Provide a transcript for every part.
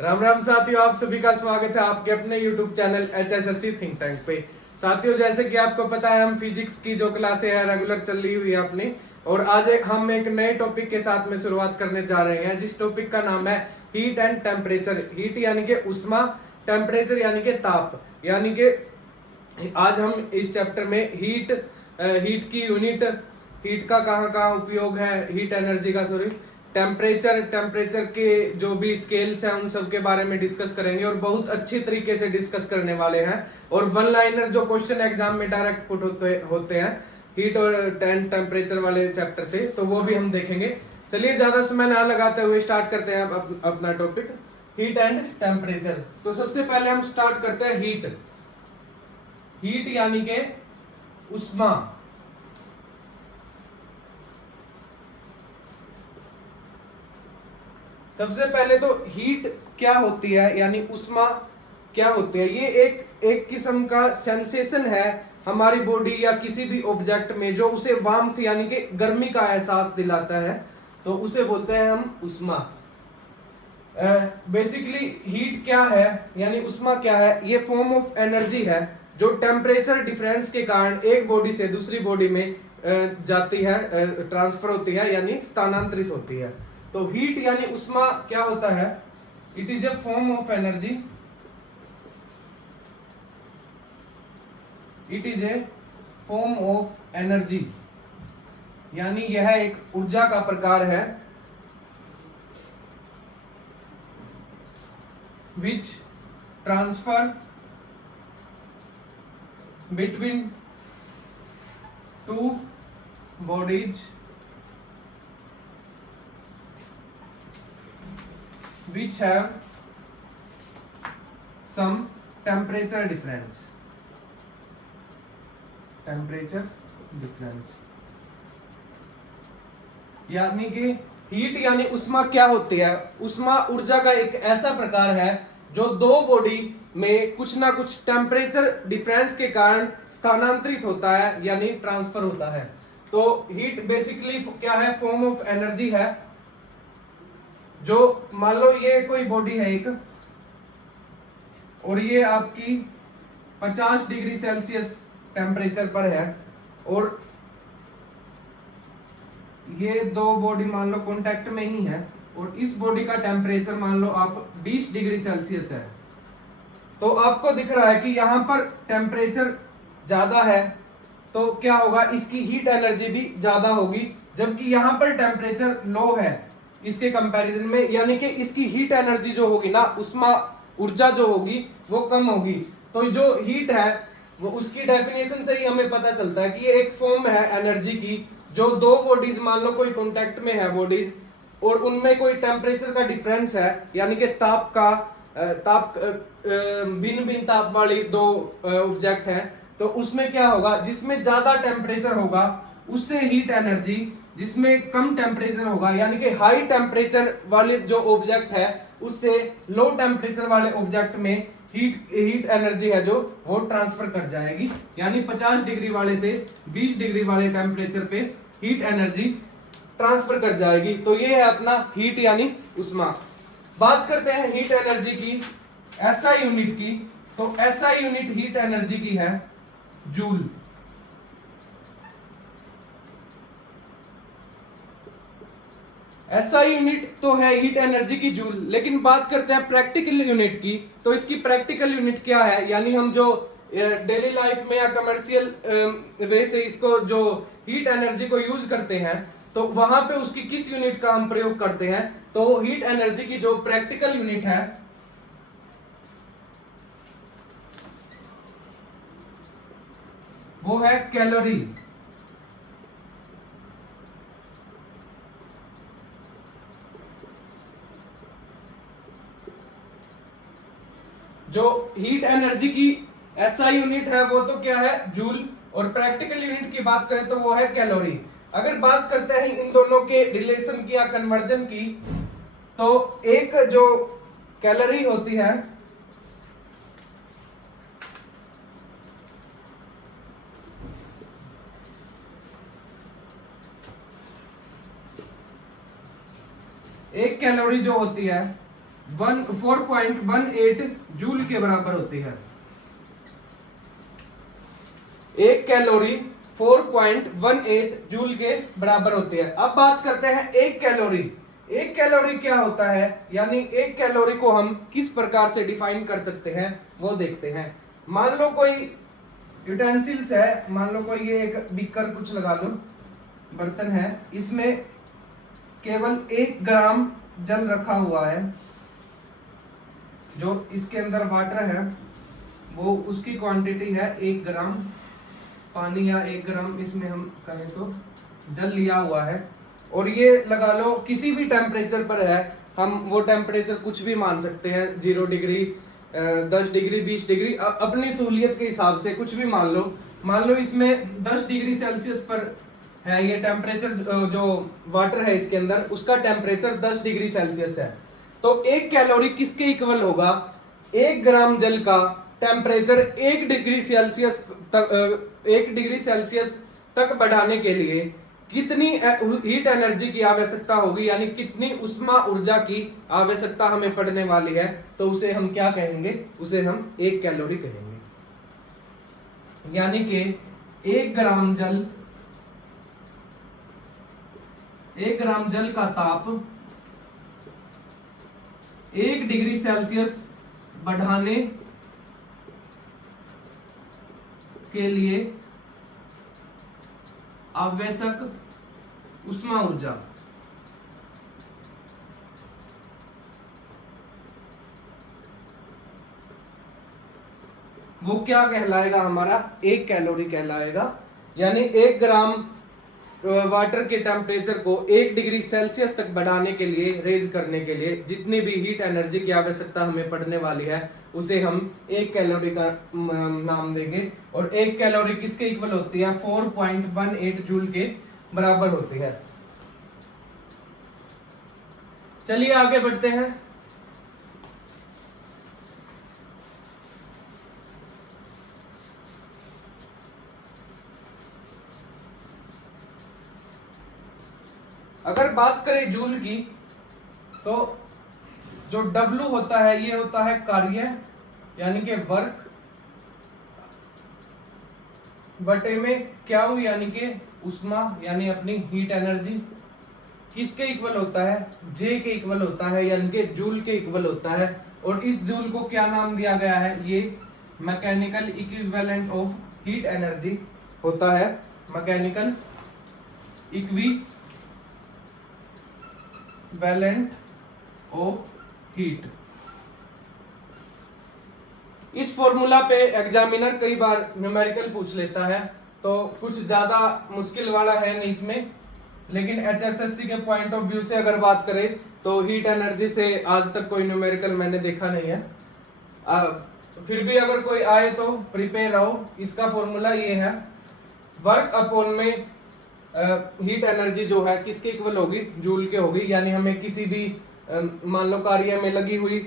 राम राम साथियों, आप सभी का स्वागत है आपके अपने YouTube channel HSSC think tank पे। साथियों, जैसे कि आपको पता है, हम फिजिक्स की जो क्लासें हैं रेगुलर चल रही हुई है अपनी, और आज हम एक नए टॉपिक के साथ में शुरुआत करने जा रहे हैं, जिस टॉपिक का नाम है हीट एंड टेम्परेचर। हीट यानी कि उष्मा, टेम्परेचर यानी कि ताप। यानी कि आज हम इस चैप्टर में हीट की यूनिट, हीट का कहाँ कहाँ उपयोग है, हीट एनर्जी का, सॉरी, टेम्परेचर के जो भी स्केल्स हैं उन सब के बारे में डिस्कस करेंगे, और बहुत अच्छी तरीके से डिस्कस करने वाले हैं। और वन लाइनर जो क्वेश्चन एग्जाम में डायरेक्ट पुट होते हैं हीट और टेम्परेचर वाले चैप्टर से, तो वो भी हम देखेंगे। चलिए ज्यादा समय ना लगाते हुए स्टार्ट करते हैं अपना टॉपिक, हीट एंड टेम्परेचर। तो सबसे पहले हम स्टार्ट करते हैं हीट। हीट यानी के उष्मा। सबसे पहले तो हीट क्या होती है, यानी उष्मा क्या होती है। ये एक किस्म का सेंसेशन है हमारी बॉडी या किसी भी ऑब्जेक्ट में, जो उसे वार्मथ यानी कि गर्मी का एहसास दिलाता है, तो उसे बोलते हैं हम उष्मा। बेसिकली हीट क्या है, यानी उष्मा क्या है, ये फॉर्म ऑफ एनर्जी है जो टेम्परेचर डिफरेंस के कारण एक बॉडी से दूसरी बॉडी में जाती है, ट्रांसफर होती है, यानी स्थानांतरित होती है। तो हीट यानी उष्मा क्या होता है, it is a form of energy, it is a form of energy, यानी यह एक ऊर्जा का प्रकार है, which transfer between two bodies which have some temperature difference. Temperature difference यानी कि हीट यानी उष्मा क्या होती है। उष्मा ऊर्जा का एक ऐसा प्रकार है जो दो बॉडी में कुछ ना कुछ टेम्परेचर डिफरेंस के कारण स्थानांतरित होता है, यानी ट्रांसफर होता है। तो हीट बेसिकली क्या है, फॉर्म ऑफ एनर्जी है। जो मान लो ये कोई बॉडी है एक, और ये आपकी 50 डिग्री सेल्सियस टेम्परेचर पर है, और ये दो बॉडी मान लो कांटेक्ट में ही है, और इस बॉडी का टेम्परेचर मान लो आप 20 डिग्री सेल्सियस है। तो आपको दिख रहा है कि यहां पर टेम्परेचर ज्यादा है, तो क्या होगा, इसकी हीट एनर्जी भी ज्यादा होगी, जबकि यहां पर टेम्परेचर लो है इसके कंपैरिजन में, यानी कि इसकी हीट एनर्जी जो होगी ना, उष्मा ऊर्जा जो होगी वो कम होगी। तो जो हीट है वो उसकी डेफिनेशन से ही हमें पता चलता है कि ये एक फॉर्म है एनर्जी की, जो दो बॉडीज मान लो कोई कांटेक्ट में है बॉडीज, और उनमें कोई टेम्परेचर का डिफरेंस है, यानी कि ताप भिन्न भिन्न ताप वाली दो ऑब्जेक्ट हैं, तो उसमें क्या होगा, जिसमें ज्यादा टेम्परेचर होगा उससे हीट एनर्जी, जिसमें कम टेम्परेचर होगा यानी कि हाई टेम्परेचर वाले जो ऑब्जेक्ट है उससे लो टेम्परेचर वाले ऑब्जेक्ट में हीट एनर्जी है जो वो ट्रांसफर कर जाएगी, यानी 50 डिग्री वाले से 20 डिग्री वाले टेम्परेचर पे हीट एनर्जी ट्रांसफर कर जाएगी। तो ये है अपना हीट यानी उष्मा। बात करते हैं हीट एनर्जी की, एसआई यूनिट की। तो एसआई यूनिट हीट एनर्जी की है जूल। एसआई यूनिट तो है हीट एनर्जी की जूल, लेकिन बात करते हैं प्रैक्टिकल यूनिट की। तो इसकी प्रैक्टिकल यूनिट क्या है, यानी हम जो डेली लाइफ में या कमर्शियल वे से इसको जो हीट एनर्जी को यूज करते हैं, तो वहां पे उसकी किस यूनिट का हम प्रयोग करते हैं। तो हीट एनर्जी की जो प्रैक्टिकल यूनिट है वो है कैलोरी। जो हीट एनर्जी की एसआई यूनिट है वो तो क्या है, जूल, और प्रैक्टिकल यूनिट की बात करें तो वो है कैलोरी। अगर बात करते हैं इन दोनों के रिलेशन की या कन्वर्जन की, तो एक जो कैलोरी होती है एक कैलोरी जो होती है 4.18 जूल के बराबर होती है। एक कैलोरी 4.18 जूल के बराबर होती है। अब बात करते हैं एक कैलोरी। एक कैलोरी क्या होता है, यानी एक कैलोरी को हम किस प्रकार से डिफाइन कर सकते हैं वो देखते हैं। मान लो कोई यूटेंसिल्स है, मान लो कोई ये एक बीकर कुछ लगा लो, बर्तन है, इसमें केवल 1 ग्राम जल रखा हुआ है। जो इसके अंदर वाटर है वो उसकी क्वांटिटी है 1 ग्राम पानी, या 1 ग्राम इसमें हम कहें तो जल लिया हुआ है। और ये लगा लो किसी भी टेम्परेचर पर है, हम वो टेम्परेचर कुछ भी मान सकते हैं, 0 डिग्री, 10 डिग्री, 20 डिग्री, अपनी सहूलियत के हिसाब से कुछ भी मान लो। मान लो इसमें 10 डिग्री सेल्सियस पर है ये टेम्परेचर, जो वाटर है इसके अंदर उसका टेम्परेचर 10 डिग्री सेल्सियस है। तो 1 कैलोरी किसके इक्वल होगा, 1 ग्राम जल का टेम्परेचर 1 डिग्री सेल्सियस तक, 1 डिग्री सेल्सियस तक बढ़ाने के लिए कितनी हीट एनर्जी की आवश्यकता होगी, यानी कितनी उष्मा ऊर्जा की आवश्यकता हमें पड़ने वाली है, तो उसे हम क्या कहेंगे, उसे हम 1 कैलोरी कहेंगे। यानी कि 1 ग्राम जल, 1 ग्राम जल का ताप 1 डिग्री सेल्सियस बढ़ाने के लिए आवश्यक उष्मा ऊर्जा, वो क्या कहलाएगा, हमारा 1 कैलोरी कहलाएगा। यानी 1 ग्राम वाटर के टेम्परेचर को 1 डिग्री सेल्सियस तक बढ़ाने के लिए, रेज करने के लिए जितनी भी हीट एनर्जी की आवश्यकता हमें पड़ने वाली है उसे हम 1 कैलोरी का नाम देंगे। और 1 कैलोरी किसके इक्वल होती है, 4.18 जूल के बराबर होती है। चलिए आगे बढ़ते हैं। अगर बात करें जूल की, तो जो W होता है ये होता है कार्य, यानी कि वर्क, बटे में क्या हुई यानी कि उष्मा, यानी अपनी हीट एनर्जी, किसके इक्वल होता है, J के इक्वल होता है, यानी कि जूल के इक्वल होता है। और इस जूल को क्या नाम दिया गया है, ये mechanical equivalent of heat energy होता है, मैकेनिकल इक्विवेलेंट ऑफ हीट। इस फॉर्मूला पे एग्जामिनर कई बार न्यूमेरिकल पूछ लेता है, तो कुछ ज्यादा मुश्किल वाला है नहीं इसमें, लेकिन एचएसएससी के पॉइंट ऑफ व्यू से अगर बात करें तो हीट एनर्जी से आज तक कोई न्यूमेरिकल मैंने देखा नहीं है। फिर भी अगर कोई आए तो प्रिपेयर रहो। इसका फॉर्मूला ये है, वर्क अपॉन में हीट एनर्जी जो है किसके इक्वल होगी, जूल के होगी। यानी हमें किसी भी मान लो कार्य में लगी हुई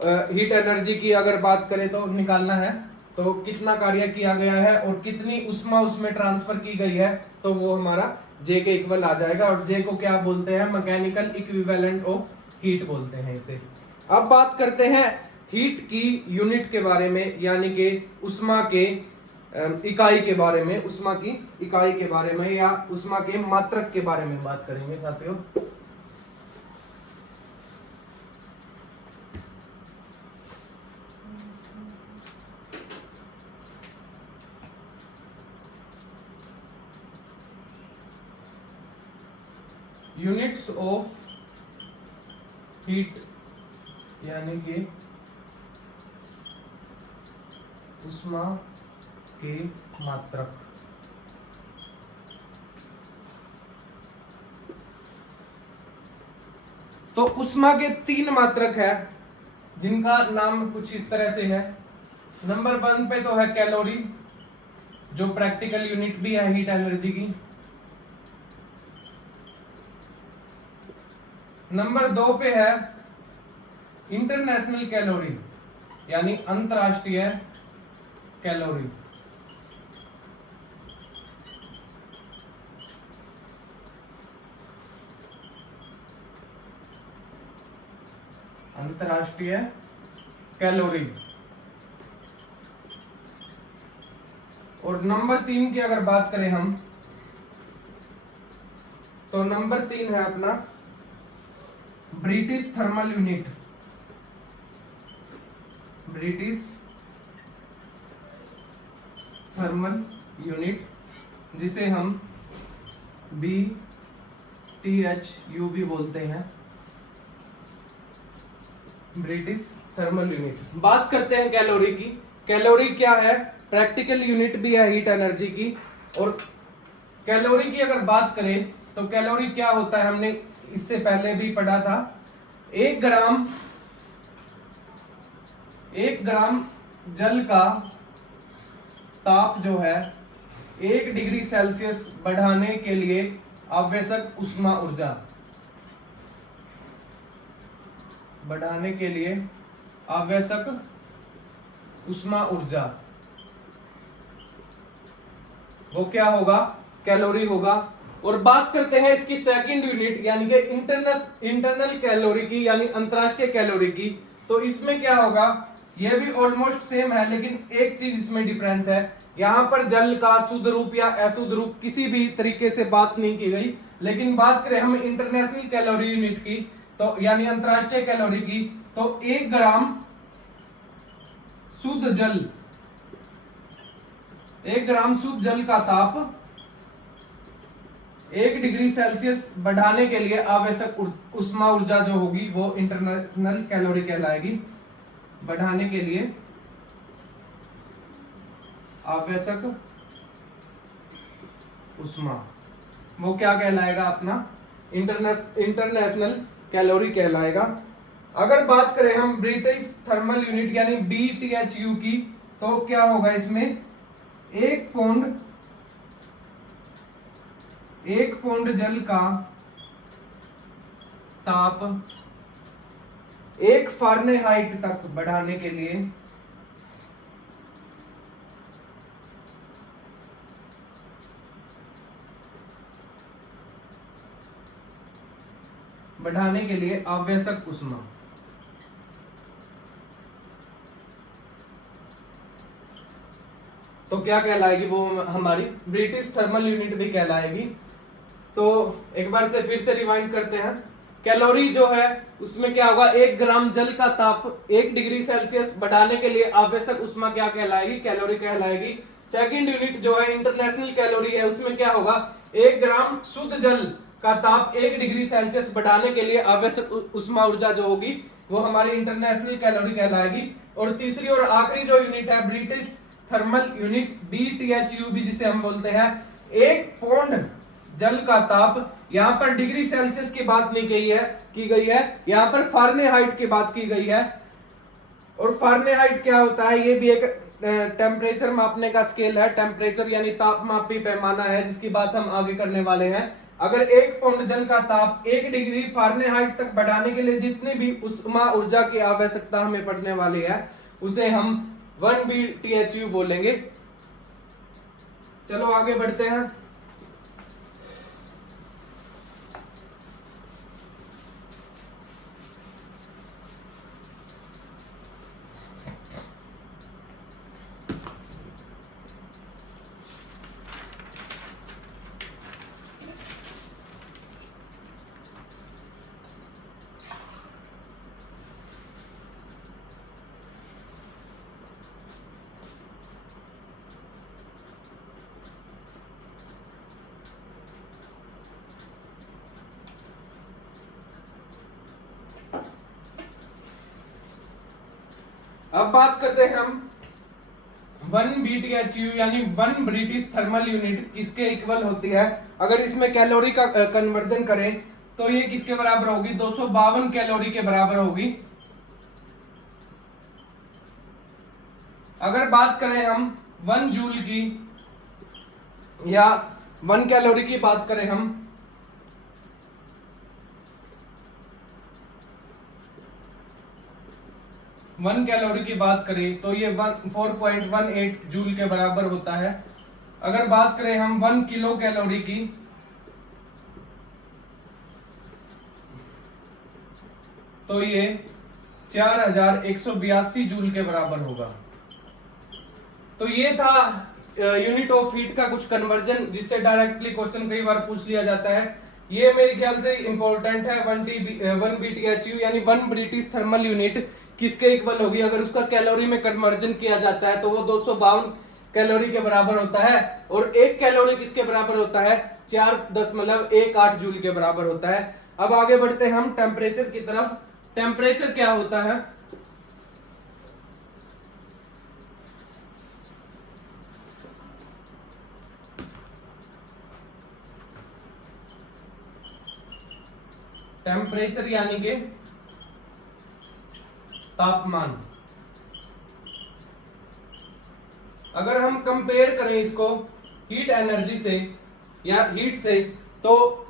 हीट एनर्जी की अगर बात करें तो निकालना है, तो कितना कार्य किया गया है और कितनी उष्मा उसमें ट्रांसफर की गई है, तो वो हमारा J के इक्वल आ जाएगा। और J को क्या बोलते हैं, मैकेनिकल इक्विवेलेंट ऑफ हीट बोलते हैं इसे। अब बात करते हैं हीट की यूनिट के बारे में, यानी कि उष्मा के इकाई के बारे में, उष्मा की इकाई के बारे में या उष्मा के मात्रक के बारे में बात करेंगे साथियों। यूनिट्स ऑफ हीट यानी कि उष्मा के मात्रक। तो उष्मा के 3 मात्रक है, जिनका नाम कुछ इस तरह से है। नंबर 1 पे तो है कैलोरी, जो प्रैक्टिकल यूनिट भी है हीट एनर्जी की। नंबर 2 पे है इंटरनेशनल कैलोरी, यानी अंतरराष्ट्रीय कैलोरी। अंतर्राष्ट्रीय कैलोरी। और नंबर 3 की अगर बात करें हम, तो नंबर 3 है अपना British thermal unit. British thermal unit, जिसे हम BTHU भी बोलते हैं, ब्रिटिश थर्मल यूनिट। बात करते हैं कैलोरी की। कैलोरी क्या है? प्रैक्टिकल यूनिट भी है हीट एनर्जी की। और कैलोरी की अगर बात करें तो कैलोरी क्या होता है, हमने इससे पहले भी पढ़ा था। 1 ग्राम जल का ताप जो है 1 डिग्री सेल्सियस बढ़ाने के लिए आवश्यक ऊष्मा ऊर्जा, बढ़ाने के लिए आवश्यक ऊष्मा ऊर्जा, वो क्या होगा? कैलोरी होगा। और बात करते हैं इसकी सेकंड यूनिट यानी कि इंटरनल कैलोरी की, यानी अंतरराष्ट्रीय कैलोरी की। तो इसमें क्या होगा? यह भी ऑलमोस्ट सेम है, लेकिन एक चीज इसमें डिफरेंस है। यहां पर जल का शुद्ध रूप या अशुद्ध रूप किसी भी तरीके से बात नहीं की गई। लेकिन बात करें हम इंटरनेशनल कैलोरी यूनिट की, तो यानी अंतरराष्ट्रीय कैलोरी की, तो 1 ग्राम शुद्ध जल, 1 ग्राम शुद्ध जल का ताप 1 डिग्री सेल्सियस बढ़ाने के लिए आवश्यक ऊष्मा ऊर्जा जो होगी वो इंटरनेशनल कैलोरी कहलाएगी। बढ़ाने के लिए आवश्यक ऊष्मा, वो क्या कहलाएगा? अपना इंटरनेशनल कैलोरी कहलाएगा। अगर बात करें हम ब्रिटिश थर्मल यूनिट यानी BTHU की, तो क्या होगा इसमें? 1 पौंड जल का ताप 1 फ़ारेनहाइट तक बढ़ाने के लिए आवश्यक ऊष्मा। तो क्या कहलाएगी? वो हमारी ब्रिटिश थर्मल यूनिट भी कहलाएगी। तो एक बार से फिर से रिवाइंड करते हैं। कैलोरी जो है उसमें क्या होगा? 1 ग्राम जल का ताप 1 डिग्री सेल्सियस बढ़ाने के लिए आवश्यक ऊष्मा क्या कहलाएगी? कैलोरी कहलाएगी। सेकंड यूनिट जो है इंटरनेशनल कैलोरी है, उसमें क्या होगा? 1 ग्राम शुद्ध जल का ताप 1 डिग्री सेल्सियस बढ़ाने के लिए आवश्यक ऊष्मा ऊर्जा जो होगी वो हमारी इंटरनेशनल कैलोरी कहलाएगी। और तीसरी और आखिरी जो यूनिट है ब्रिटिश थर्मल यूनिट BTHU भी जिसे हम बोलते हैं, 1 पौंड जल का ताप, यहां पर डिग्री सेल्सियस की बात नहीं की गई है, यहां पर फ़ारेनहाइट की बात की गई है। और फ़ारेनहाइट क्या होता है? ये भी एक टेम्परेचर मापने का स्केल है। टेम्परेचर यानी तापमापी पैमाना है, जिसकी बात हम आगे करने वाले हैं। अगर 1 पौंड जल का ताप 1 डिग्री फ़ारेनहाइट तक बढ़ाने के लिए जितनी भी ऊष्मा ऊर्जा की आवश्यकता हमें पड़ने वाली है, उसे हम 1 BTHU बोलेंगे। चलो आगे बढ़ते हैं। अब बात करते हैं हम 1 BTHU यानी 1 ब्रिटिश थर्मल यूनिट किसके इक्वल होती है? अगर इसमें कैलोरी का कन्वर्जन करें तो ये किसके बराबर होगी? 252 कैलोरी के बराबर होगी। अगर बात करें हम 1 जूल की या 1 कैलोरी की बात करें हम, वन कैलोरी की बात करें तो ये 4.18 जूल के बराबर होता है। अगर बात करें हम 1 किलो कैलोरी की, तो ये 4182 जूल के बराबर होगा। तो ये था यूनिट ऑफ हीट का कुछ कन्वर्जन, जिससे डायरेक्टली क्वेश्चन कई बार पूछ लिया जाता है। ये मेरे ख्याल से इंपॉर्टेंट है। 1 BTHU यानी 1 ब्रिटिश थर्मल यूनिट किसके इक्वल होगी? अगर उसका कैलोरी में कन्वर्जन किया जाता है तो वो 252 कैलोरी के बराबर होता है, और 1 कैलोरी किसके बराबर होता है? 4.18 जूल के बराबर होता है। अब आगे बढ़ते हैं हम टेम्परेचर की तरफ। टेम्परेचर क्या होता है? टेम्परेचर यानी कि तापमान। अगर हम कंपेयर करें इसको हीट एनर्जी से या हीट से, तो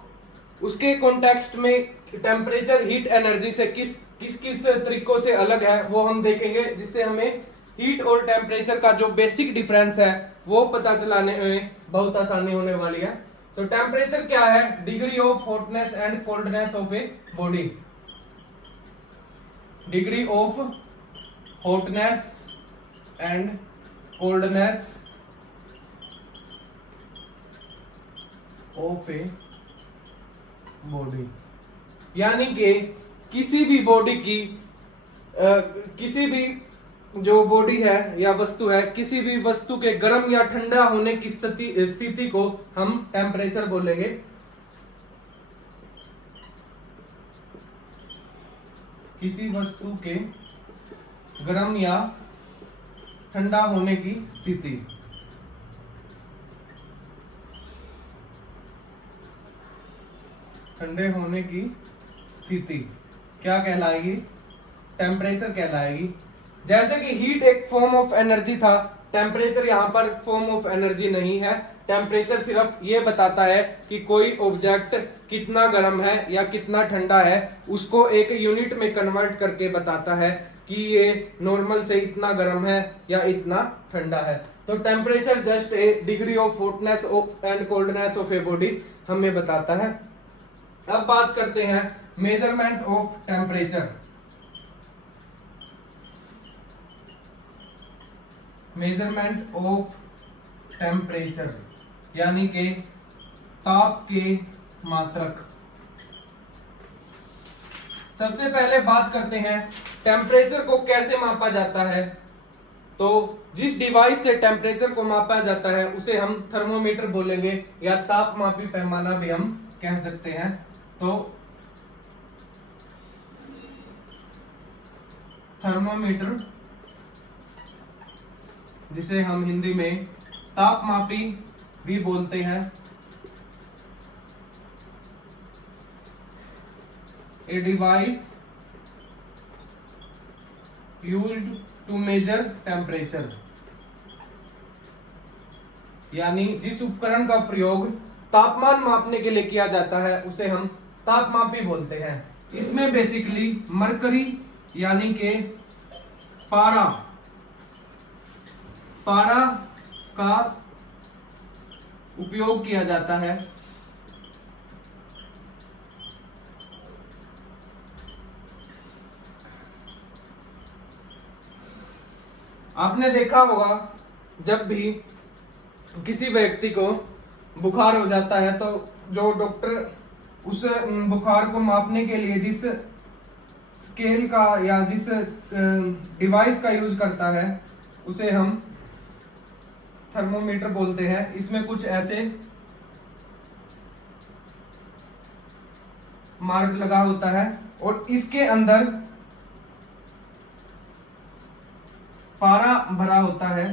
उसके कॉन्टेक्स्ट में टेम्परेचर हीट एनर्जी से किस किस तरीकों से अलग है वो हम देखेंगे, जिससे हमें हीट और टेम्परेचर का जो बेसिक डिफरेंस है वो पता चलाने में बहुत आसानी होने वाली है। तो टेम्परेचर क्या है? Degree of hotness and coldness of a body. Degree of hotness and coldness of a body, यानी कि किसी भी बॉडी की किसी भी जो बॉडी है या वस्तु है, किसी भी वस्तु के गर्म या ठंडा होने की स्थिति को हम टेम्परेचर बोलेंगे। किसी वस्तु के गर्म या ठंडा होने की स्थिति, ठंडे होने की स्थिति क्या कहलाएगी? टेम्परेचर कहलाएगी। जैसे कि हीट एक फॉर्म ऑफ एनर्जी था, टेम्परेचर यहाँ पर फॉर्म ऑफ एनर्जी नहीं है। टेम्परेचर सिर्फ ये बताता है कि कोई ऑब्जेक्ट कितना गर्म है या कितना ठंडा है, उसको एक यूनिट में कन्वर्ट करके बताता है कि ये नॉर्मल से इतना गर्म है या इतना ठंडा है। तो temperature just a degree of hotness of and coldness of a body हमें बताता है। अब बात करते हैं measurement of temperature. Measurement of temperature यानी कि ताप के मात्रक। सबसे पहले बात करते हैं टेम्परेचर को कैसे मापा जाता है। तो जिस डिवाइस से टेम्परेचर को मापा जाता है उसे हम थर्मोमीटर बोलेंगे, या तापमापी पैमाना भी हम कह सकते हैं। तो थर्मोमीटर, जिसे हम हिंदी में तापमापी भी बोलते हैं, a device used to measure temperature, यानी जिस उपकरण का प्रयोग तापमान मापने के लिए किया जाता है उसे हम तापमापी बोलते हैं। इसमें बेसिकली मरकरी यानी कि पारा का उपयोग किया जाता है। आपने देखा होगा जब भी किसी व्यक्ति को बुखार हो जाता है तो जो डॉक्टर उस बुखार को मापने के लिए जिस स्केल का या जिस डिवाइस का यूज करता है उसे हम थर्मोमीटर बोलते हैं। इसमें कुछ ऐसे मार्क लगा होता है और इसके अंदर पारा भरा होता है,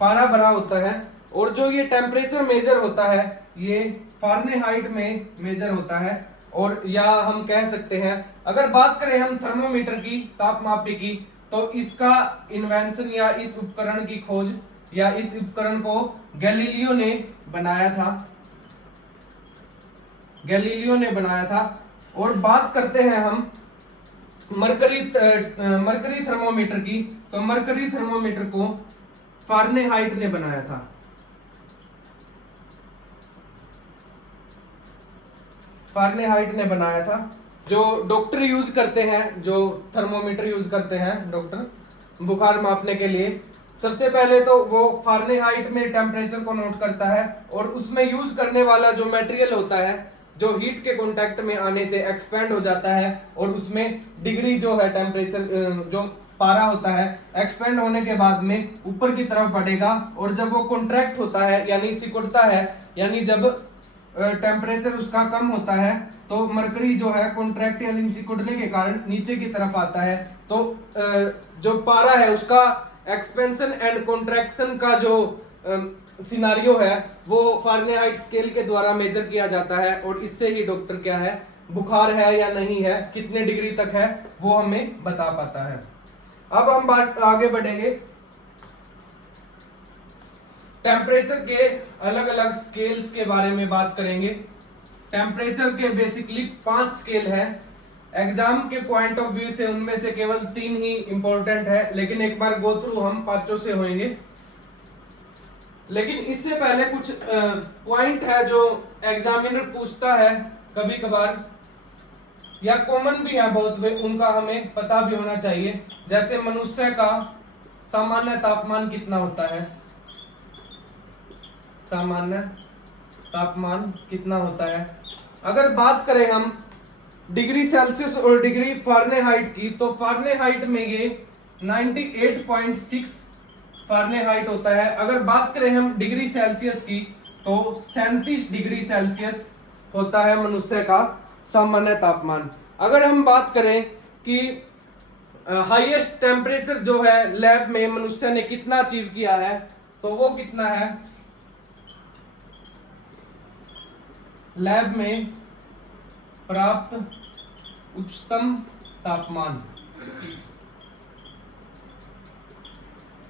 पारा भरा होता है। और जो ये टेम्परेचर मेजर होता है ये फारेनहाइट में मेजर होता है। और या हम कह सकते हैं, अगर बात करें हम थर्मोमीटर की, तापमापी की, तो इसका इन्वेंशन या इस उपकरण की खोज या इस उपकरण को गैलीलियो ने बनाया था। गैलीलियो ने बनाया था। और बात करते हैं हम मरकरी थर्मोमीटर की, तो मरकरी थर्मोमीटर को फारेनहाइट ने बनाया था। फारेनहाइट ने बनाया था। जो डॉक्टर यूज करते हैं, जो थर्मोमीटर यूज करते हैं डॉक्टर बुखार मापने के लिए, सबसे पहले तो वो फारेनहाइट में टेम्परेचर को नोट करता है और उसमें यूज करने वाला जो मटेरियल होता है जो हीट के कांटेक्ट में आने से एक्सपेंड हो जाता है और उसमें डिग्री जो है टेम्परेचर जो पारा होता है एक्सपेंड होने के बाद में ऊपर की तरफ बढ़ेगा और जब वो कॉन्ट्रैक्ट होता है यानी सिकुड़ता है, यानी जब टेम्परेचर उसका कम होता है तो मरकरी जो है कॉन्ट्रैक्ट यानी सिकुड़ने के कारण नीचे की तरफ आता है। तो जो पारा है उसका एक्सपेंशन एंड कॉन्ट्रैक्शन का जो सिनारियो है वो फारेनहाइट स्केल के द्वारा मेजर किया जाता है और इससे ही डॉक्टर क्या है बुखार है या नहीं है, कितने डिग्री तक है, वो हमें बता पाता है। अब हम बात आगे बढ़ेंगे, टेम्परेचर के अलग अलग स्केल्स के बारे में बात करेंगे। टेम्परेचर के बेसिकली 5 स्केल है। एग्जाम के पॉइंट ऑफ व्यू से उनमें से केवल 3 ही इंपॉर्टेंट है, लेकिन एक बार गो थ्रू हम पांचों से होंगे। लेकिन इससे पहले कुछ पॉइंट है जो एग्जामिनर पूछता है कभी कभार या कॉमन भी है बहुत वे, उनका हमें पता भी होना चाहिए। जैसे मनुष्य का सामान्य तापमान कितना होता है, सामान्य तापमान कितना होता है। अगर बात करें हम डिग्री सेल्सियस और डिग्री फारेनहाइट की, तो फारेनहाइट में ये 98.6 फारेनहाइट होता है। अगर बात करें हम डिग्री सेल्सियस की तो 37 डिग्री सेल्सियस होता है मनुष्य का सामान्य तापमान। अगर हम बात करें कि हाईएस्ट टेम्परेचर जो है लैब में मनुष्य ने कितना अचीव किया है, तो वो कितना है, लैब में प्राप्त उच्चतम तापमान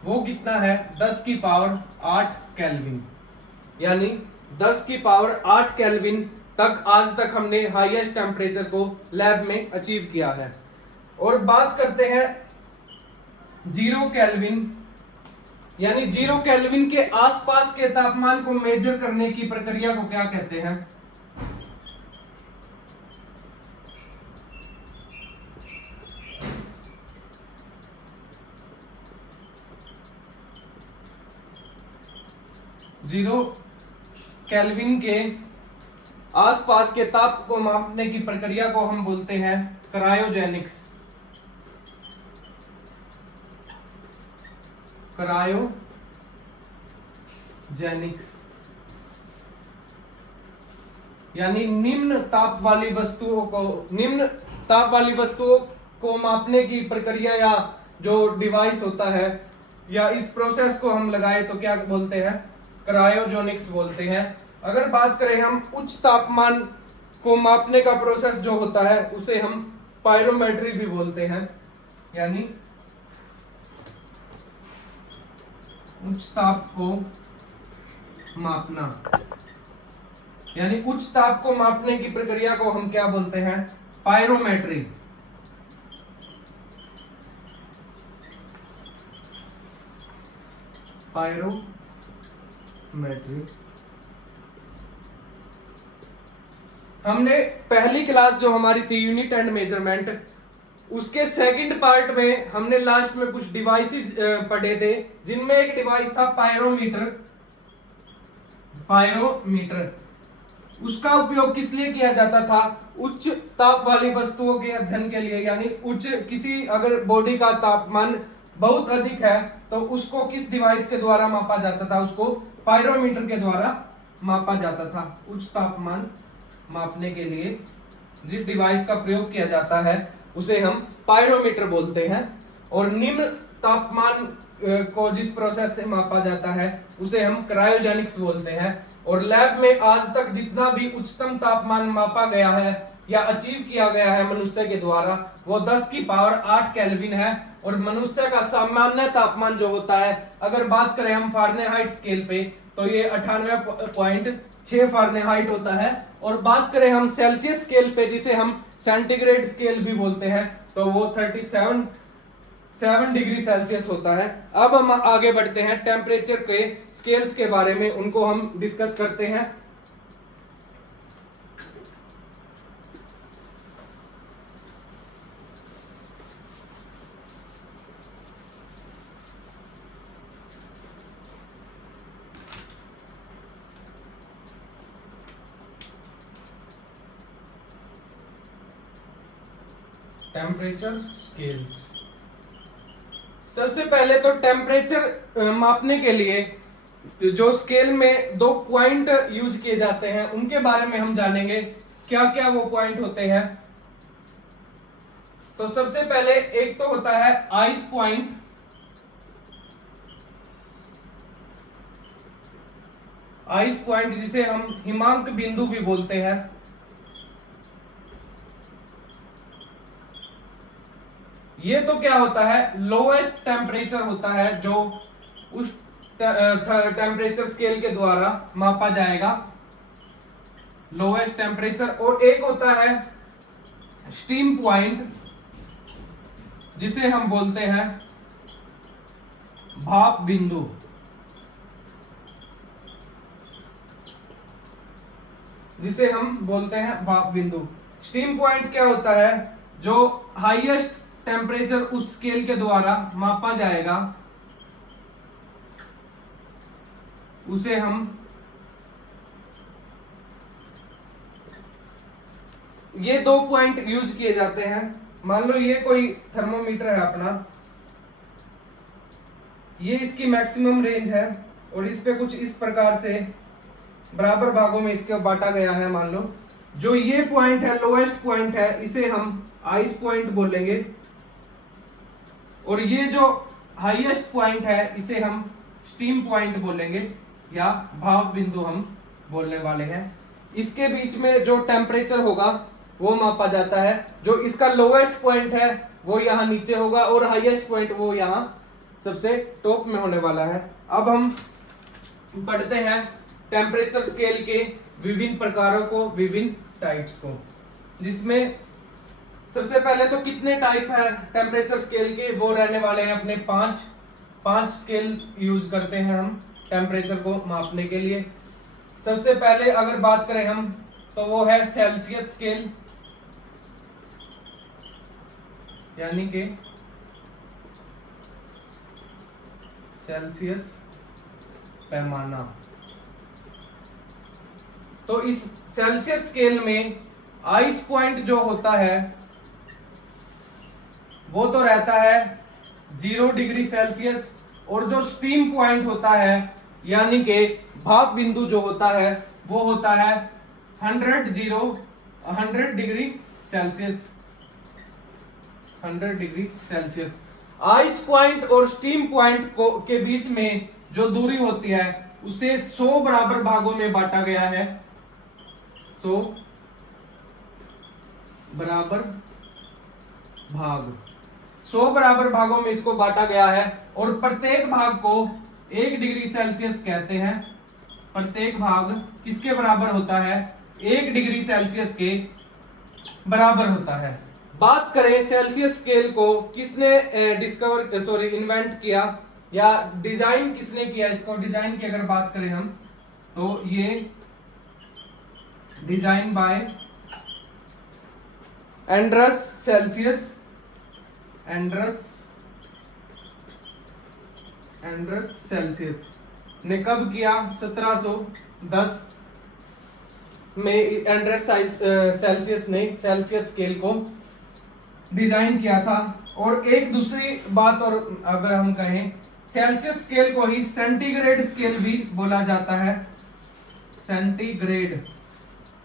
वो कितना है 10 की पावर 8 केल्विन, यानी 10 की पावर 8 केल्विन तक आज तक हमने हाईएस्ट टेम्परेचर को लैब में अचीव किया है। और बात करते हैं 0 केल्विन, यानी 0 केल्विन के आसपास के तापमान को मेजर करने की प्रक्रिया को क्या कहते हैं, जीरो केल्विन के आसपास के ताप को मापने की प्रक्रिया को हम बोलते हैं क्रायोजेनिक्स, क्रायोजेनिक्स। यानी निम्न ताप वाली वस्तुओं को मापने की प्रक्रिया या जो डिवाइस होता है या इस प्रोसेस को हम लगाए तो क्या बोलते हैं, क्रायोजेनिक्स बोलते हैं। अगर बात करें हम उच्च तापमान को मापने का प्रोसेस जो होता है उसे हम पायरोमेट्री भी बोलते हैं, यानी उच्च ताप को मापना, यानी उच्च ताप को मापने की प्रक्रिया को हम क्या बोलते हैं, पायरोमेट्री। पायरोमेट्री। हमने पहली क्लास जो हमारी थी यूनिट एंड मेजरमेंट, उसके सेकंड पार्ट में हमने लास्ट में कुछ डिवाइसेस पढ़े थे, जिनमें एक डिवाइस था पायरोमीटर। उसका उपयोग किस लिए किया जाता था, उच्च ताप वाली वस्तुओं के अध्ययन के लिए, यानी उच्च किसी अगर बॉडी का तापमान बहुत अधिक है तो उसको किस डिवाइस के द्वारा मापा जाता था, उसको पायरोमीटर के द्वारा मापा जाता था। उच्च तापमान मापने के लिए जिस डिवाइस का प्रयोग किया जाता है उसे हम पायरोमीटर बोलते हैं, और निम्न तापमान को जिस प्रोसेस से मापा जाता है उसे हम क्रायोजेनिक्स बोलते हैं। और लैब में आज तक जितना भी उच्चतम तापमान मापा गया है या अचीव किया गया है मनुष्य के द्वारा वो 10 की पावर 8 केल्विन है। और मनुष्य का सामान्य तापमान जो होता है, अगर बात करें हम फारेनहाइट स्केल पे, तो ये 98.6 फारेनहाइट होता है। और बात करें हम सेल्सियस स्केल पे, जिसे हम सेंटीग्रेड स्केल भी बोलते हैं, तो वो 37 डिग्री सेल्सियस होता है। अब हम आगे बढ़ते हैं टेम्परेचर के स्केल्स के बारे में, उनको हम डिस्कस करते हैं। Temperature scales. सबसे पहले तो टेम्परेचर मापने के लिए जो स्केल में 2 पॉइंट यूज किए जाते हैं उनके बारे में हम जानेंगे, क्या क्या वो पॉइंट होते हैं। तो सबसे पहले एक तो होता है आइस पॉइंट, आइस पॉइंट जिसे हम हिमांक बिंदु भी बोलते हैं। ये तो क्या होता है, लोएस्ट टेम्परेचर होता है जो उस टेम्परेचर स्केल के द्वारा मापा जाएगा, लोएस्ट टेम्परेचर। और एक होता है स्टीम पॉइंट जिसे हम बोलते हैं भाप बिंदु। जिसे हम बोलते हैं भाप बिंदु। स्टीम पॉइंट क्या होता है, जो हाईएस्ट टेम्परेचर उस स्केल के द्वारा मापा जाएगा उसे हम ये 2 पॉइंट यूज किए जाते हैं। मान लो ये कोई थर्मोमीटर है अपना, ये इसकी मैक्सिमम रेंज है और इस पे कुछ इस प्रकार से बराबर भागों में इसको बांटा गया है। मान लो जो ये पॉइंट है, लोएस्ट पॉइंट है, इसे हम आइस पॉइंट बोलेंगे और ये जो हाईएस्ट पॉइंट है इसे हम स्टीम पॉइंट बोलेंगे या भाप बिंदु हम बोलने वाले हैं। इसके बीच में जो टेम्परेचर होगा वो मापा जाता है। जो इसका लोएस्ट पॉइंट है वो यहाँ नीचे होगा और हाईएस्ट पॉइंट वो यहाँ सबसे टॉप में होने वाला है। अब हम पढ़ते हैं टेम्परेचर स्केल के विभिन्न प्रकारों को, विभिन्न टाइप्स को, जिसमें सबसे पहले तो कितने टाइप है टेम्परेचर स्केल के, वो रहने वाले हैं अपने 5 स्केल यूज करते हैं हम टेम्परेचर को मापने के लिए। सबसे पहले अगर बात करें हम तो वो है सेल्सियस स्केल, यानी कि सेल्सियस पैमाना। तो इस सेल्सियस स्केल में आइस पॉइंट जो होता है वो तो रहता है 0 डिग्री सेल्सियस, और जो स्टीम पॉइंट होता है यानी कि भाप बिंदु जो होता है वो होता है 100 degree Celsius, 100 degree Celsius. Ice point और स्टीम पॉइंट को के बीच में जो दूरी होती है उसे 100 बराबर भागों में बांटा गया है, 100 बराबर भाग, 100 बराबर भागों में इसको बांटा गया है। और प्रत्येक भाग को 1 डिग्री सेल्सियस कहते हैं। प्रत्येक भाग किसके बराबर होता है, 1 डिग्री सेल्सियस के बराबर होता है। बात करें सेल्सियस स्केल को किसने इन्वेंट किया या डिजाइन किसने किया, इसको डिजाइन की अगर बात करें हम तो ये डिजाइन बाय एंड्रस सेल्सियस, एंड्रस सेल्सियस ने कब किया, 1710 में एंड्रस सेल्सियस ने सेल्सियस स्केल को डिजाइन किया था। और एक दूसरी बात और अगर हम कहें, सेल्सियस स्केल को ही सेंटीग्रेड स्केल भी बोला जाता है।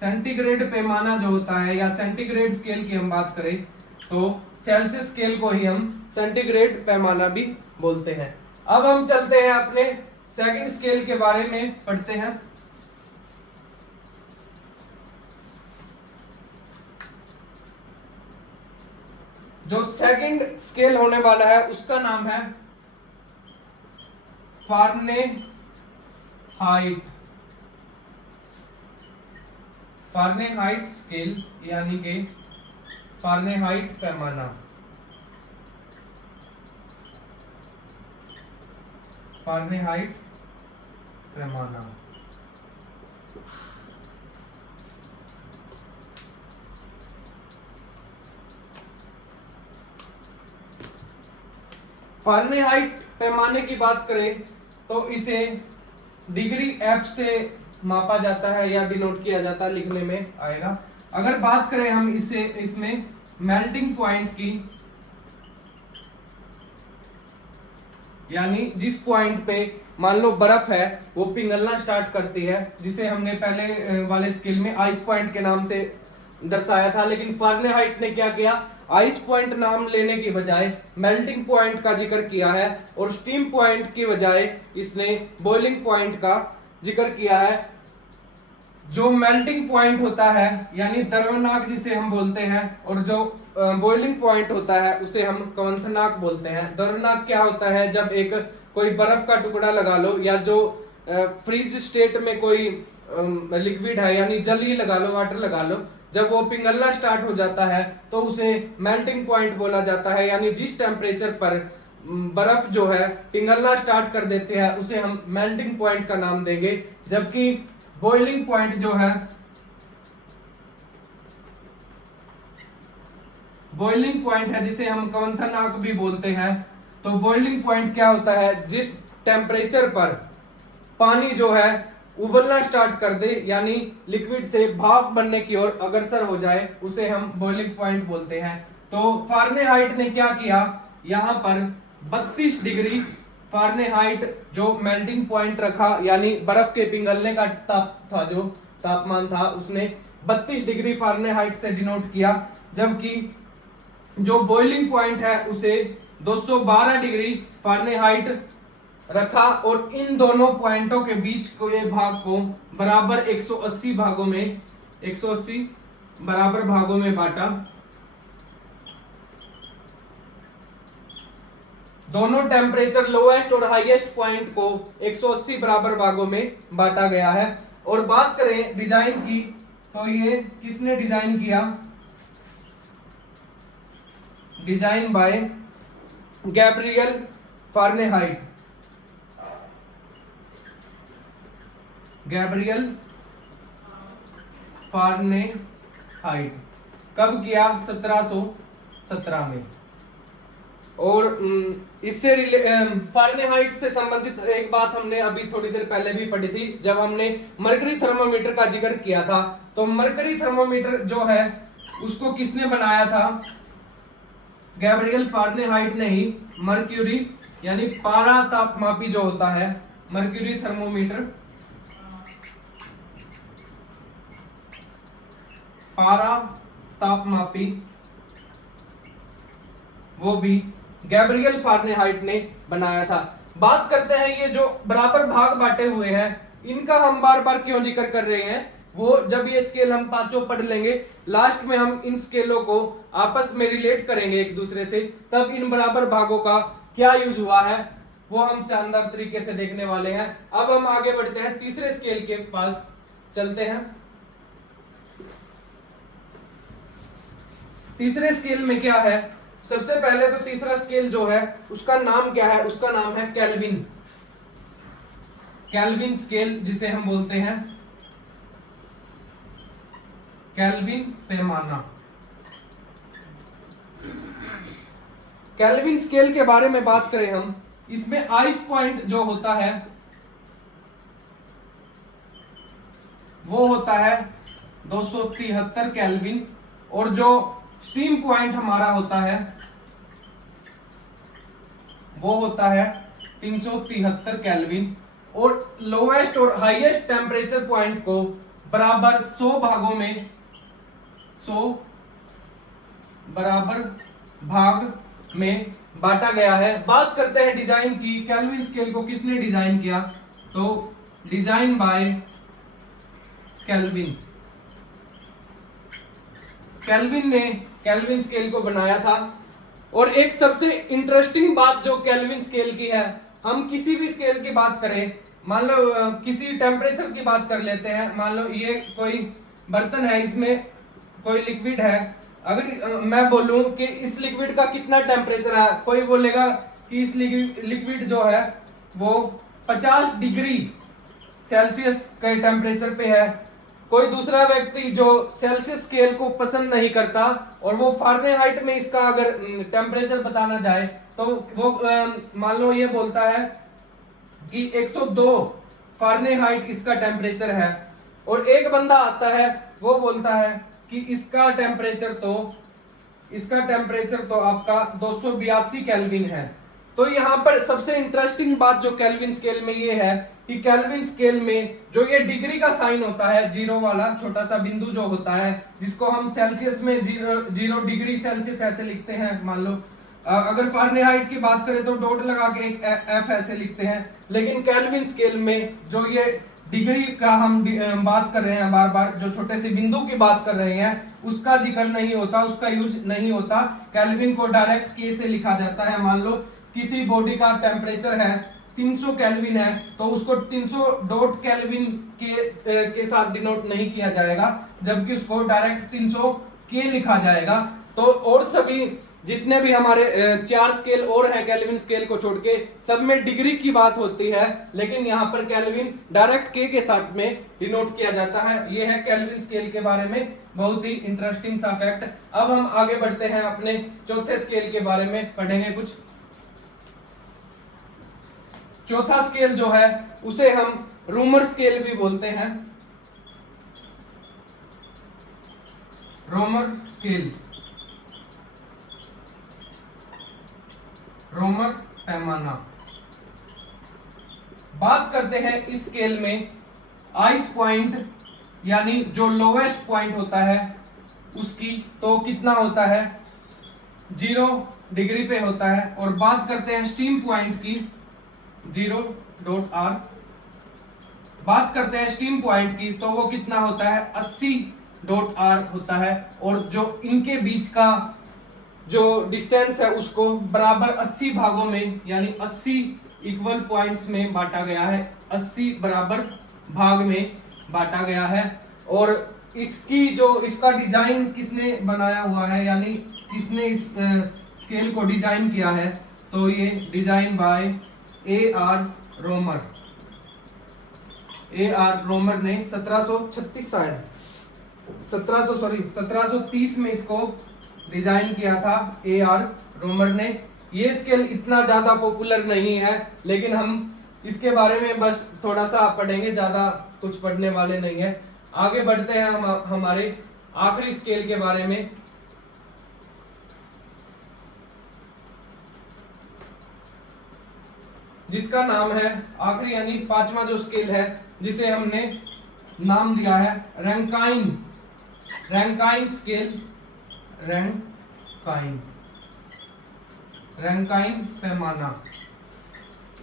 सेंटीग्रेड पैमाना जो होता है या सेंटीग्रेड स्केल की हम बात करें तो सेल्सियस स्केल को ही हम सेंटीग्रेड पैमाना भी बोलते हैं। अब हम चलते हैं अपने सेकंड स्केल के बारे में पढ़ते हैं। जो सेकंड स्केल होने वाला है उसका नाम है फारेनहाइट स्केल, यानी कि फारेनहाइट पैमाना। फारेनहाइट पैमाना फारेनहाइट पैमाने की बात करें तो इसे डिग्री एफ से मापा जाता है या डिनोट किया जाता है, लिखने में आएगा। अगर बात करें हम इसमें मेल्टिंग पॉइंट की, यानी जिस पॉइंट पे मान लो बर्फ है वो पिघलना स्टार्ट करती है, जिसे हमने पहले वाले स्केल में आइस पॉइंट के नाम से दर्शाया था, लेकिन फारेनहाइट ने क्या किया, आइस पॉइंट नाम लेने की बजाय मेल्टिंग पॉइंट का जिक्र किया है, और स्टीम पॉइंट की बजाय इसने बॉइलिंग पॉइंट का जिक्र किया है। जो मेल्टिंग पॉइंट होता है यानी द्रवनाक जिसे हम बोलते हैं, और जो बॉइलिंग पॉइंट होता है उसे हम क्वथनांक बोलते हैं। द्रवनाक क्या होता है, जब एक कोई बर्फ का टुकड़ा लगा लो या जो फ्रीज स्टेट में कोई लिक्विड है यानी जल ही लगा लो, वाटर लगा लो, जब वो पिघलना स्टार्ट हो जाता है तो उसे मेल्टिंग पॉइंट बोला जाता है। यानी जिस टेम्परेचर पर बर्फ जो है पिघलना स्टार्ट कर देते हैं उसे हम मेल्टिंग पॉइंट का नाम देंगे, जबकि बॉइलिंग पॉइंट जो है, बॉइलिंग पॉइंट है जिसे हम क्वथनांक भी बोलते हैं। तो बॉइलिंग पॉइंट क्या होता है, जिस टेम्परेचर पर पानी जो है उबलना स्टार्ट कर दे यानी लिक्विड से भाप बनने की ओर अग्रसर हो जाए, उसे हम बॉइलिंग पॉइंट बोलते हैं। तो फारेनहाइट ने क्या किया, यहां पर 32 डिग्री फारेनहाइट जो मेल्टिंग पॉइंट रखा, यानी बर्फ के पिघलने का ताप था, जो तापमान था उसने 32 डिग्री फारेनहाइट से डिनोट किया, जबकि जो बॉइलिंग पॉइंट है उसे 212 डिग्री फारेनहाइट रखा, और इन दोनों पॉइंटों के बीच के भाग को बराबर 180 भागों में, 180 बराबर भागों में बांटा। दोनों टेम्परेचर लोएस्ट और हाईएस्ट पॉइंट को 180 बराबर भागों में बांटा गया है। और बात करें डिजाइन की, तो ये किसने डिजाइन किया, design by Gabriel Fahrenheit. Gabriel Fahrenheit कब किया, 1717 में। और इससे फारेनहाइट से संबंधित एक बात हमने अभी थोड़ी देर पहले भी पढ़ी थी, जब हमने मरकरी थर्मोमीटर का जिक्र किया था। तो मरकरी थर्मोमीटर जो है उसको किसने बनाया था, गैब्रियल फारेनहाइट ने ही। मर्क्यूरी यानी पारा तापमापी जो होता है, मर्क्यूरी थर्मोमीटर, पारा तापमापी, वो भी गैब्रियल फारेनहाइट ने बनाया था। बात करते हैं ये जो बराबर भाग बांटे हुए हैं, इनका हम बार बार क्यों जिक्र कर रहे हैं, वो जब ये स्केल हम पांचों पढ़ लेंगे, लास्ट में हम इन स्केलों को आपस में रिलेट करेंगे एक दूसरे से, तब इन बराबर भागों का क्या यूज हुआ है वो हम शानदार तरीके से देखने वाले हैं। अब हम आगे बढ़ते हैं, तीसरे स्केल के पास चलते हैं। तीसरे स्केल में क्या है, सबसे पहले तो तीसरा स्केल जो है उसका नाम क्या है, उसका नाम है केल्विन। केल्विन स्केल जिसे हम बोलते हैं केल्विन पैमाना। केल्विन स्केल के बारे में बात करें हम, इसमें आइस पॉइंट जो होता है वो होता है 273 केल्विन, और जो स्टीम पॉइंट हमारा होता है वो होता है 373 केल्विन, और लोएस्ट और हाईएस्ट टेम्परेचर पॉइंट को बराबर 100 भागों में, 100 बराबर भाग में बांटा गया है। बात करते हैं डिजाइन की, केल्विन स्केल को किसने डिजाइन किया, तो डिजाइन बाय केल्विन। केल्विन ने केल्विन स्केल को बनाया था। और एक सबसे इंटरेस्टिंग बात जो केल्विन स्केल की है, हम किसी भी स्केल की बात करें, मान लो किसी टेम्परेचर की बात कर लेते हैं, मान लो ये कोई बर्तन है, इसमें कोई लिक्विड है, अगर मैं बोलूं कि इस लिक्विड का कितना टेम्परेचर है, कोई बोलेगा कि इस लिक्विड जो है वो 50 डिग्री सेल्सियस के टेम्परेचर पे है। कोई दूसरा व्यक्ति जो सेल्सियस स्केल को पसंद नहीं करता और वो फारेनहाइट में इसका अगर टेम्परेचर बताना चाहे तो वो मान लो ये बोलता है कि 102 फारेनहाइट इसका टेम्परेचर है, और एक बंदा आता है वो बोलता है कि इसका टेम्परेचर तो इसका टेम्परेचर तो आपका 282 केल्विन है। तो यहाँ पर सबसे इंटरेस्टिंग बात जो केल्विन स्केल में ये है कि केल्विन स्केल में जो ये डिग्री का साइन होता है, जीरो वाला छोटा सा बिंदु जो होता है, जिसको हम सेल्सियस में 0 डिग्री सेल्सियस ऐसे लिखते हैं, मान लो अगर फारेनहाइट की बात करें तो डॉट लगा के एक एफ ऐसे लिखते हैं, लेकिन केल्विन स्केल में जो ये डिग्री का हम बात कर रहे हैं, बार बार जो छोटे से बिंदु की बात कर रहे हैं, उसका जिक्र नहीं होता, उसका यूज नहीं होता। केल्विन को डायरेक्ट के से लिखा जाता है। मान लो किसी बॉडी का टेम्परेचर है 300 केल्विन है, तो उसको 300 डॉट केल्विन के साथ डिनोट नहीं किया जाएगा, जबकि उसको डायरेक्ट 300 के लिखा जाएगा। तो और सभी जितने भी हमारे 4 स्केल और हैं केल्विन स्केल को छोड़ के, सब में डिग्री की बात होती है, लेकिन यहाँ पर केल्विन डायरेक्ट के साथ में डिनोट किया जाता है। ये है केल्विन स्केल के बारे में बहुत ही इंटरेस्टिंग सा फैक्ट। अब हम आगे बढ़ते हैं, अपने चौथे स्केल के बारे में पढ़ेंगे कुछ। चौथा स्केल जो है उसे हम रूमर स्केल भी बोलते हैं, रोमर स्केल, रोमर पैमाना। बात करते हैं इस स्केल में आइस पॉइंट यानी जो लोवेस्ट पॉइंट होता है उसकी, तो कितना होता है, 0 डिग्री पे होता है। और बात करते हैं स्टीम पॉइंट की, 0.r। बात करते हैं स्टीम पॉइंट की, तो वो कितना होता है, 80.r होता है। और जो इनके बीच का जो डिस्टेंस है उसको बराबर 80 भागों में यानी 80 इक्वल पॉइंट्स में बांटा गया है, 80 बराबर भाग में बांटा गया है। और इसकी जो इसका डिजाइन किसने बनाया हुआ है, यानी किसने इस स्केल को डिजाइन किया है, तो ये डिजाइन बाय A.R. रोमर। A.R. रोमर ने 1736 शायद 1730 में इसको डिजाइन किया था A.R. रोमर ने। ये स्केल इतना ज्यादा पॉपुलर नहीं है, लेकिन हम इसके बारे में बस थोड़ा सा पढ़ेंगे, ज्यादा कुछ पढ़ने वाले नहीं है। आगे बढ़ते हैं हम हमारे आखिरी स्केल के बारे में, जिसका नाम है आखिरी यानी पांचवा जो स्केल है, जिसे हमने नाम दिया है Rankine, Rankine scale, Rankine, Rankine पैमाना।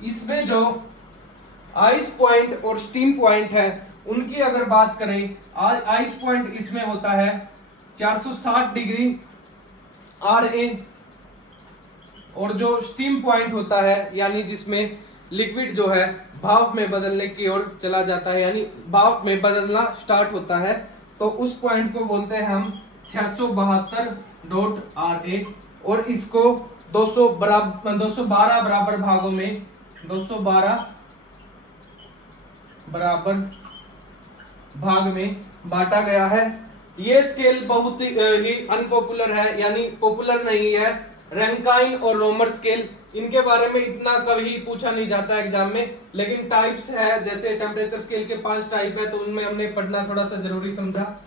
इसमें जो आइस पॉइंट और स्टीम पॉइंट है उनकी अगर बात करें, आइस पॉइंट इसमें होता है 460 डिग्री RA, और जो स्टीम पॉइंट होता है यानी जिसमें लिक्विड जो है भाप में बदलने की ओर चला जाता है, यानी भाप में बदलना स्टार्ट होता है, तो उस पॉइंट को बोलते हैं हम 672.RA। और इसको 212 बराबर भागों में, 212 बराबर भाग में बांटा गया है। ये स्केल बहुत ही अनपॉपुलर है, यानी पॉपुलर नहीं है। रैंकाइन और रोमर स्केल, इनके बारे में इतना कभी पूछा नहीं जाता एग्जाम में, लेकिन टाइप्स है, जैसे टेम्परेचर स्केल के 5 टाइप है, तो उनमें हमने पढ़ना थोड़ा सा जरूरी समझा,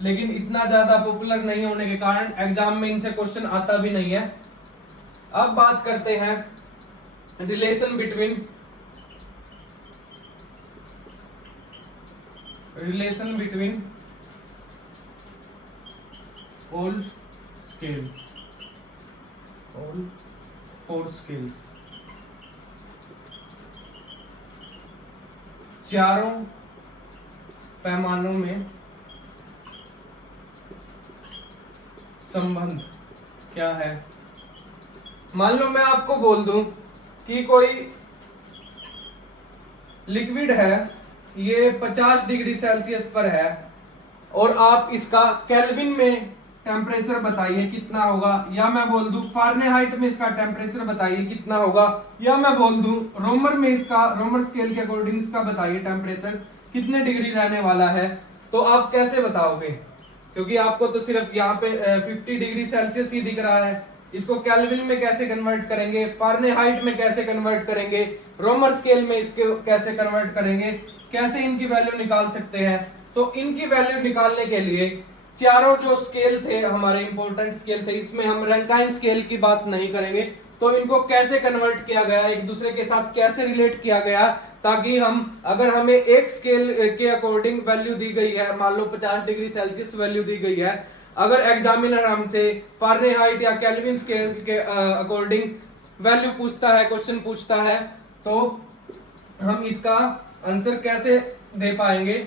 लेकिन इतना ज्यादा पॉपुलर नहीं होने के कारण एग्जाम में इनसे क्वेश्चन आता भी नहीं है। अब बात करते हैं relation between all scales, all 4 scales, चारों पैमानों में संबंध क्या है। मान लो मैं आपको बोल दूं कि कोई लिक्विड है, ये 50 डिग्री सेल्सियस पर है, और आप इसका केल्विन में टेम्परेचर बताइए कितना होगा, या मैं बोल दूं फारेनहाइट में इसका टेम्परेचर बताइए कितना होगा, या मैं बोल दूं रोमर में इसका, रोमर स्केल के अकॉर्डिंग इसका बताइए टेम्परेचर कितने डिग्री रहने वाला है, तो आप कैसे बताओगे, क्योंकि आपको तो सिर्फ यहाँ पे 50 डिग्री सेल्सियस ही दिख रहा है। इसको केल्विन में कैसे कन्वर्ट करेंगे, फारेनहाइट में कैसे कन्वर्ट करेंगे, रोमर स्केल में इसको कैसे कन्वर्ट करेंगे, कैसे इनकी वैल्यू निकाल सकते हैं। तो इनकी वैल्यू निकालने के लिए चारों जो स्केल थे हमारे इंपॉर्टेंट स्केल थे, इसमें हम रैंकाइन स्केल की बात नहीं करेंगे। तो इनको कैसे कन्वर्ट किया गया, एक दूसरे के साथ कैसे रिलेट किया गया, ताकि हम अगर हमें एक स्केल के अकॉर्डिंग वैल्यू दी गई है, मान लो 50 डिग्री सेल्सियस वैल्यू दी गई है, अगर एग्जामिनर हमसे फारेनहाइट या केल्विन स्केल के अकॉर्डिंग वैल्यू पूछता है, क्वेश्चन पूछता है, तो हम इसका आंसर कैसे दे पाएंगे।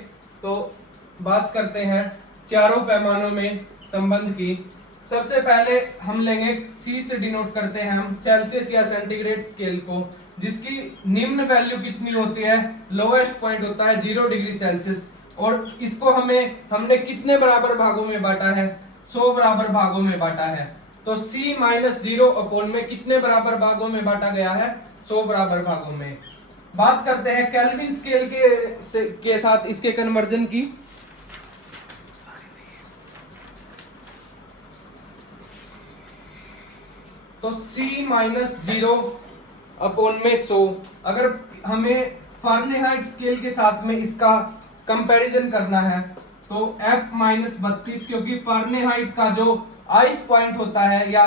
तो बात करते हैं चारों पैमानों में संबंध की। सबसे पहले हम लेंगे, सी से डिनोट करते हैं हम सेल्सियस या सेंटीग्रेड स्केल को, जिसकी निम्न वैल्यू कितनी होती है, लोएस्ट पॉइंट होता है 0 डिग्री सेल्सियस, और इसको हमने कितने बराबर भागों में बांटा है, 100 बराबर भागों में बांटा है। तो C माइनस 0 अपॉन में कितने बराबर भागों में बांटा गया है, 100 बराबर भागों में। बात करते हैं केल्विन स्केल के साथ इसके कन्वर्जन की। तो C माइनस 0 अपॉन में 100, अगर हमें फारेनहाइट स्केल के साथ में इसका कंपैरिजन करना है तो F माइनस 32, क्योंकि फारेनहाइट का जो आइस पॉइंट होता है या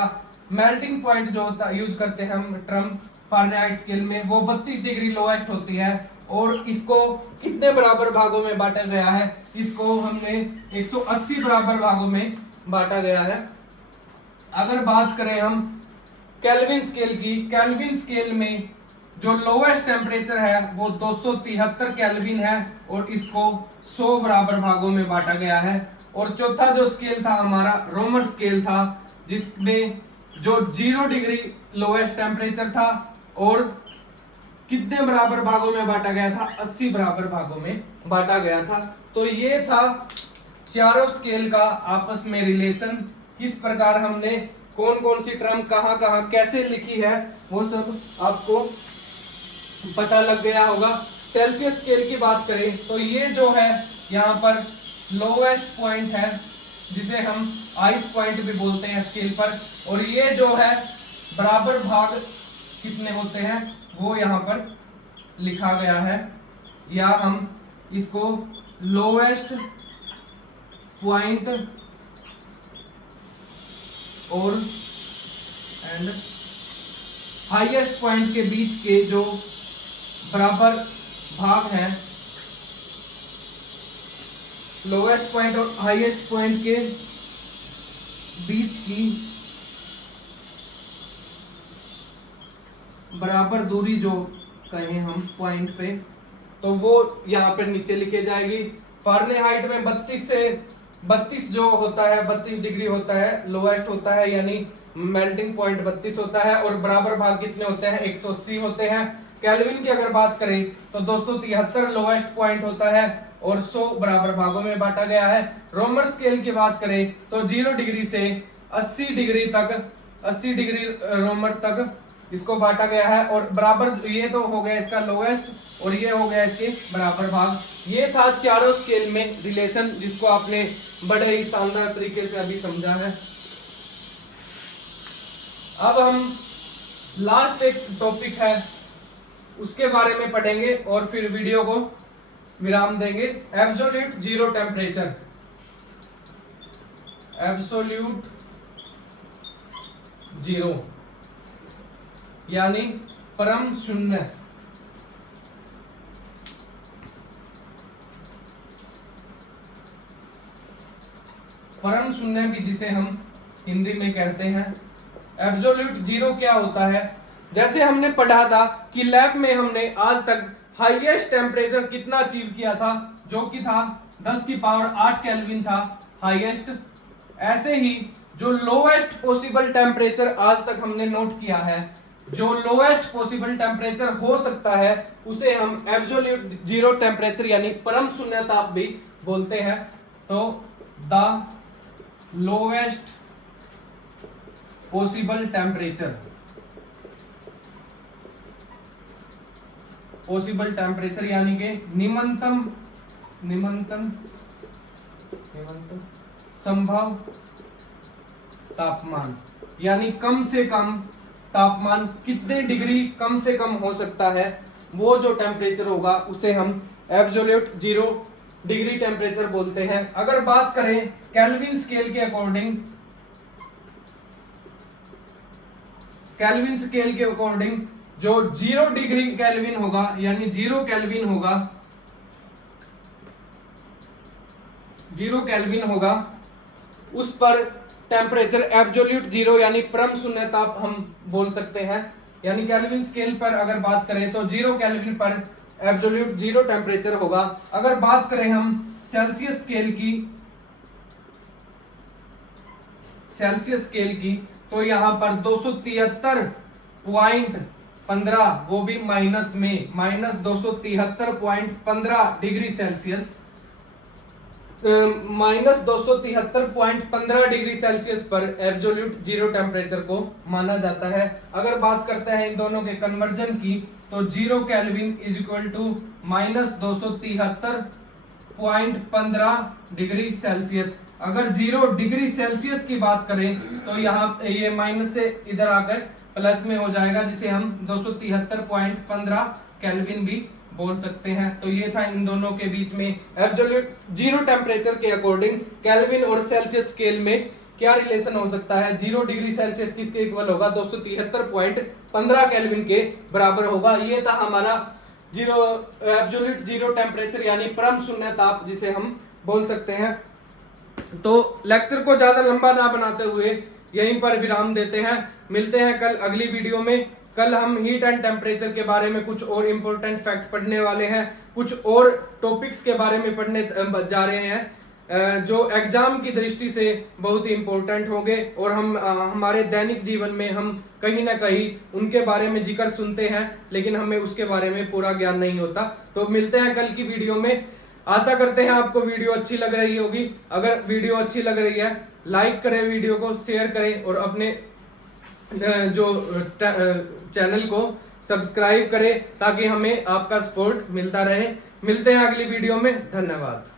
मेल्टिंग पॉइंट जो होता है, यूज करते हैं हम टर्म फारेनहाइट स्केल में, वो 32 डिग्री लोएस्ट होती है, और इसको कितने बराबर भागों में बांटा गया है, इसको हमने 180 बराबर भागों में बांटा गया है। अगर बात करें हम केल्विन स्केल की, केल्विन स्केल में जो लोएस्ट टेम्परेचर है वो 273 केल्विन है, और इसको 100 बराबर भागों में बांटा गया है। और चौथा जो स्केल था हमारा रोमर स्केल था, जिसमें जो 0 डिग्री लोएस्ट टेम्परेचर था, और कितने बराबर भागों में बांटा गया था, 80 बराबर भागों में बांटा गया था। तो ये था चारों स्केल का आपस में रिलेशन, किस प्रकार हमने कौन कौन सी टर्म कहां कहां कैसे लिखी है, वो सब आपको पता लग गया होगा। सेल्सियस स्केल की बात करें तो ये जो है यहाँ पर लोवेस्ट पॉइंट है, जिसे हम आइस पॉइंट भी बोलते हैं स्केल पर, और ये जो है बराबर भाग कितने होते हैं वो यहाँ पर लिखा गया है, या हम इसको लोवेस्ट पॉइंट और एंड हाईएस्ट पॉइंट के बीच के जो बराबर भाग है, लोवेस्ट पॉइंट और हाईएस्ट पॉइंट के बीच की बराबर दूरी जो कहें हम पॉइंट पे, तो वो यहाँ पे नीचे लिखे जाएगी। फारेनहाइट में 32 जो होता है 32 डिग्री होता है, लोएस्ट होता है, यानी मेल्टिंग पॉइंट 32 होता है, और बराबर भाग कितने होते हैं, 180 होते हैं। केल्विन की अगर बात करें तो 273 लोएस्ट पॉइंट होता है, और 100 बराबर भागों में बांटा गया है। रोमर स्केल की बात करें तो 0 डिग्री से 80 डिग्री रोमर तक इसको बांटा गया है, और बराबर ये तो हो गया इसका लोएस्ट, और ये हो गया इसके बराबर भाग। ये था चारों स्केल में रिलेशन, जिसको आपने बड़े ही शानदार तरीके से अभी समझा है। अब हम लास्ट एक टॉपिक है उसके बारे में पढ़ेंगे, और फिर वीडियो को विराम देंगे। Absolute zero temperature, absolute zero यानी परम शून्य। परम शून्य भी जिसे हम हिंदी में कहते हैं। एब्सोल्यूट जीरो क्या होता है, जैसे हमने पढ़ा था कि लैब में हमने आज तक हाईएस्ट टेम्परेचर कितना अचीव किया था, जो कि था 10 की पावर 8 केल्विन था हाईएस्ट। ऐसे ही जो लोएस्ट पॉसिबल टेम्परेचर आज तक हमने नोट किया है, जो लोएस्ट पॉसिबल टेम्परेचर हो सकता है, उसे हम एब्सोल्यूट जीरो टेम्परेचर यानी परम शून्य ताप भी बोलते हैं। तो द लोएस्ट पॉसिबल टेम्परेचर यानी कि निम्नतम संभव तापमान, यानी कम से कम तापमान कितने डिग्री कम से कम हो सकता है, वो जो टेम्परेचर होगा उसे हम एब्सोल्यूट जीरो डिग्री टेम्परेचर बोलते हैं। अगर बात करें केल्विन स्केल के अकॉर्डिंग, केल्विन स्केल के अकॉर्डिंग जो 0 डिग्री केल्विन होगा यानी 0 केल्विन होगा, 0 केल्विन होगा, उस पर टेम्परेचर एब्सोल्यूट जीरो यानी परम शून्य ताप हम बोल सकते हैं। यानी केल्विन स्केल पर अगर बात करें तो 0 केल्विन पर एब्सोल्यूट जीरो टेम्परेचर होगा। अगर बात करें हम सेल्सियस स्केल की, सेल्सियस स्केल की, तो यहां पर 273.15 वो भी माइनस में, minus 273.15 degree Celsius, minus 273.15 degree Celsius पर एब्सोल्यूट जीरो टेम्परेचर को माना जाता है। अगर बात करते हैं इन दोनों के कन्वर्जन की तो 0 kelvin is equal to minus 273.15 degree Celsius. अगर 0 डिग्री सेल्सियस की बात करें तो यहाँ ये माइनस से इधर आकर प्लस में हो जाएगा, जिसे हम 273.15 केल्विन भी बोल सकते हैं। तो ये था इन दोनों के बीच में एब्सोल्यूट जीरो टेम्परेचर के अकॉर्डिंग केल्विन और सेल्सियस स्केल में क्या रिलेशन हो सकता है। 0 डिग्री सेल्सियस किसके इक्वल होगा, 273.15 केल्विन के बराबर होगा। ये था हमारा एब्सोल्यूट जीरो टेम्परेचर यानी परम शून्य ताप, जिसे हम बोल सकते हैं। तो लेक्चर को ज्यादा लंबा ना बनाते हुए यहीं पर विराम देते हैं। मिलते हैं कल अगली वीडियो में। कल हम हीट एंड टेम्परेचर के बारे में कुछ और इम्पोर्टेंट फैक्ट पढ़ने वाले हैं, कुछ और टॉपिक्स के बारे में पढ़ने जा रहे हैं जो एग्जाम की दृष्टि से बहुत ही इम्पोर्टेंट होंगे और हम हमारे दैनिक जीवन में हम कहीं ना कहीं उनके बारे में जिक्र सुनते हैं, लेकिन हमें उसके बारे में पूरा ज्ञान नहीं होता। तो मिलते हैं कल की वीडियो में। आशा करते हैं आपको वीडियो अच्छी लग रही होगी। अगर वीडियो अच्छी लग रही है लाइक करें, वीडियो को शेयर करें और अपने जो चैनल को सब्सक्राइब करें ताकि हमें आपका सपोर्ट मिलता रहे। मिलते हैं अगली वीडियो में। धन्यवाद।